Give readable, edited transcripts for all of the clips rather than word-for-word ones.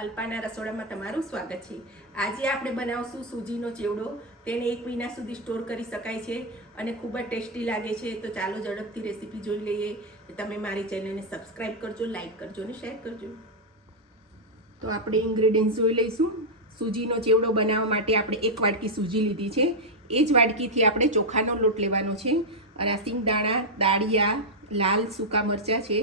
અલ્પાના રસોડામાં તમારું સ્વાગત છે। આજે આપણે બનાવશું સૂજીનો ચેવડો। તેને 1 મહિના સુધી સ્ટોર કરી શકાય છે અને ખૂબ જ ટેસ્ટી લાગે છે। તો ચાલો ઝડપથી રેસીપી જોઈ લઈએ। તમે મારી ચેનલને સબસ્ક્રાઇબ કરજો, લાઈક કરજો અને શેર કરજો। તો આપણે ઇન્ગ્રેડિયન્ટ્સ જોઈ લઈશું। સૂજીનો ચેવડો બનાવવા માટે આપણે 1 વાટકી સૂજી લીધી છે। એ જ વાટકીથી આપણે ચોખાનો લોટ લેવાનો છે અને આ સિંગદાણા, દાળિયા, લાલ સૂકા મરચાં છે,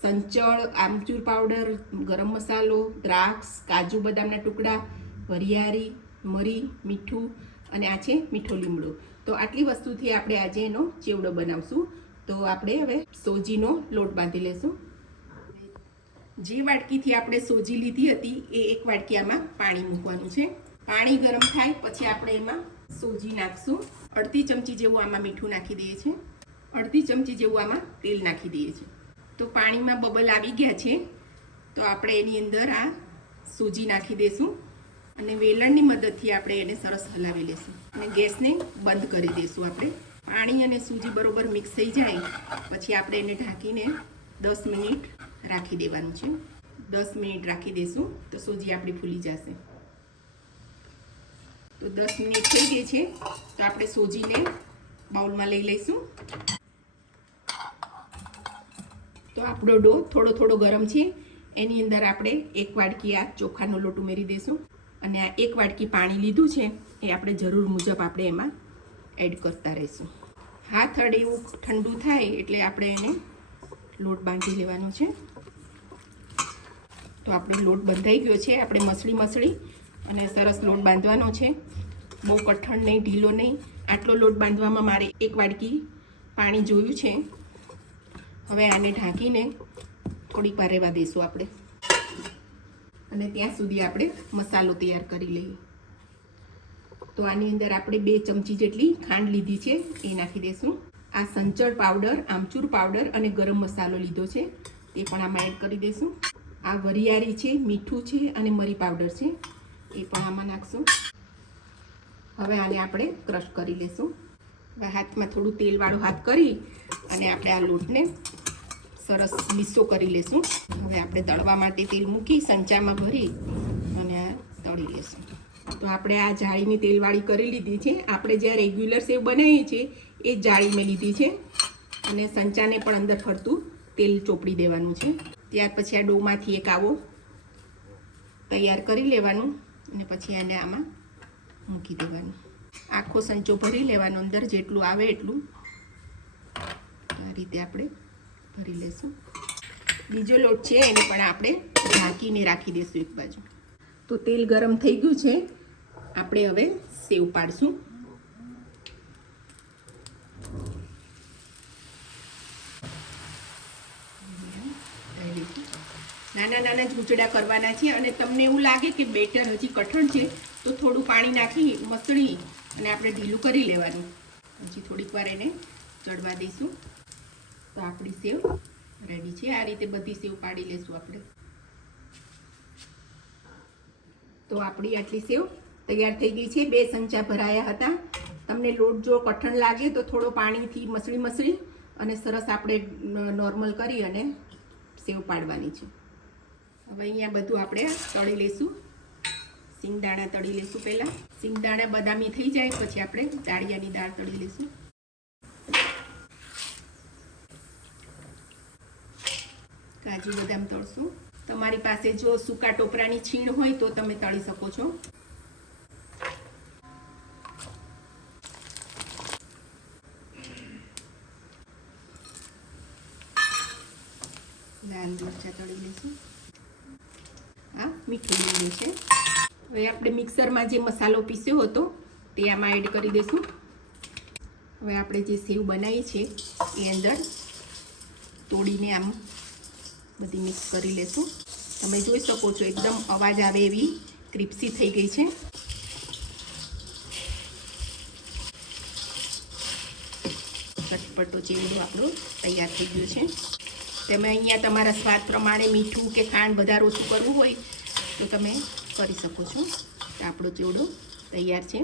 સંચળ, આમચૂર પાવડર, ગરમ મસાલો, દ્રાક્ષ, કાજુ બદામના ટુકડા, વરિયાળી, મરી, મીઠું અને આ છે મીઠો લીમડો। તો આટલી વસ્તુથી આપણે આજે એનો ચેવડો બનાવશું। તો આપણે હવે સોજીનો લોટ બાંધી લેશું। જે વાટકીથી આપણે સોજી લીધી હતી એ 1 વાટકી આમાં પાણી મૂકવાનું છે। પાણી ગરમ થાય પછી આપણે એમાં સોજી નાખશું। અડધી ચમચી જેવું આમાં મીઠું નાખી દઈએ છીએ, અડધી ચમચી જેવું આમાં તેલ નાખી દઈએ છીએ। તો પાણીમાં બબલ આવી ગયા છે તો આપણે એની અંદર આ સૂજી નાખી દઈશું અને વેલણની મદદથી આપણે એને સરસ હલાવી લઈશું અને ગેસને બંધ કરી દઈશું। આપણે પાણી અને સૂજી બરોબર મિક્સ થઈ જાય પછી આપણે એને ઢાંકીને 10 મિનિટ રાખી દેવાનું છે। 10 મિનિટ રાખી દઈશું તો સૂજી આપણી ફૂલી જશે। તો 10 મિનિટ થઈ ગઈ છે તો આપણે સૂજીને બાઉલમાં લઈ લઈશું। તો આપણો ડો થોડો થોડો ગરમ છે, એની અંદર આપણે 1 વાટકી આ ચોખાનો લોટ ઉમેરી દઈશું અને આ 1 વાટકી પાણી લીધું છે એ આપણે જરૂર મુજબ આપણે એમાં એડ કરતા રહીશું। હાથ અડે એવું ઠંડુ થાય એટલે આપણે એને લોટ બાંધી લેવાનો છે। તો આપણો લોટ બંધાઈ ગયો છે। આપણે મસળી અને સરસ લોટ બાંધવાનો છે, બહુ કઠણ નહીં, ઢીલો નહીં। આટલો લોટ બાંધવામાં મારે 1 વાટકી પાણી જોયું છે। હવે આને ઢાંકીને થોડીક વાર રહેવા દઈશું આપણે અને ત્યાં સુધી આપણે મસાલો તૈયાર કરી લઈએ। તો આની અંદર આપણે 2 ચમચી જેટલી ખાંડ લીધી છે એ નાખી દઈશું। આ સંચળ પાવડર, આમચૂર પાવડર અને ગરમ મસાલો લીધો છે એ પણ આમાં એડ કરી દઈશું। આ વરિયાળી છે, મીઠું છે અને મરી પાવડર છે એ પણ આમાં નાખશું। હવે આને આપણે ક્રશ કરી લઈશું। હવે હાથમાં થોડું તેલવાળો હાથ કરી અને આપણે આ લોટને સરસ લીસો કરી લેશું। હવે આપણે તળવા માટે તેલ મૂકી સંચામાં ભરી અને આ તળી લેશું। તો આપણે આ જાળીની તેલવાળી કરી લીધી છે। આપણે જ્યાં રેગ્યુલર સેવ બનાવીએ છીએ એ જ જાળી મેં લીધી છે અને સંચાને પણ અંદર ફરતું તેલ ચોપડી દેવાનું છે। ત્યાર પછી આ ડોમાંથી એક આવો તૈયાર કરી લેવાનું અને પછી આને આમાં મૂકી દેવાનું। આખો સંચો ભરી લેવાનો, અંદર જેટલું આવે એટલું આ રીતે આપણે ભરી લેશું। બીજો લોટ છે એને પણ આપણે ઢાંકીને રાખી દઈશું એક બાજુ। તો તેલ ગરમ થઈ ગયું છે, આપણે હવે સેવ પાડશું। નાના નાના ચૂંચડા કરવાના છે અને તમને એવું લાગે કે બેટર હજી કઠણ છે તો થોડું પાણી નાખી મસળી અને આપણે ઢીલું કરી લેવાનું। હજી થોડીક વાર એને ચડવા દઈશું। તો આપણી સેવ રેડી છે। આ રીતે બધી સેવ પાડી લેશું આપણે। તો આપણી આટલી સેવ તૈયાર થઈ ગઈ છે। 2 સંચા ભરાયા હતા। તમને લોટ જો કઠણ લાગે તો થોડો પાણીથી મસળી અને સરસ આપણે નોર્મલ કરી અને સેવ પાડવાની છે। હવે અહીંયા બધું આપણે તળી લઈશું। સિંગદાણા તળી લઈશું પહેલાં। સિંગદાણા બદામી થઈ જાય પછી આપણે દાળિયાની દાળ તળી લઈશું। કાજુ બદામ તળશું। તમારી પાસે જો સૂકા ટોપરાની છીણ હોય તો તમે તળી શકો છો। લાલ મરચાં તળી લઈશું। આ મીઠું લીમડું છે। હવે આપણે મિક્સરમાં જે મસાલો પીસ્યો હતો તે આમાં એડ કરી દઈશું। હવે આપણે જે સેવ બનાવી છે એ અંદર તોડીને આમ બધી મિક્સ કરી લેશું। તમે જોઈ શકો છો એકદમ અવાજ આવે એવી ક્રિસ્પી થઈ ગઈ છે। ચટપટો ચેવડો આપણો તૈયાર થઈ ગયો છે। તમે અહીંયા તમારા સ્વાદ પ્રમાણે મીઠું કે ખાંડ વધારે ઓછું કરવું હોય તો તમે કરી શકો છો। આપણો ચેવડો તૈયાર છે।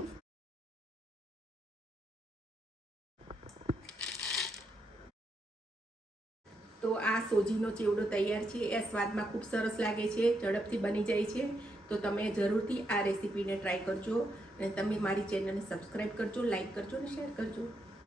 તો આ સોજીનો ચેવડો તૈયાર છે. એ સ્વાદમાં ખૂબ સરસ લાગે છે, ઝડપથી બની જાય છે. તો તમે જરૂરથી આ રેસીપીને ટ્રાય કરજો અને તમે મારી ચેનલને સબસ્ક્રાઈબ કરજો, લાઈક કરજો અને શેર કરજો.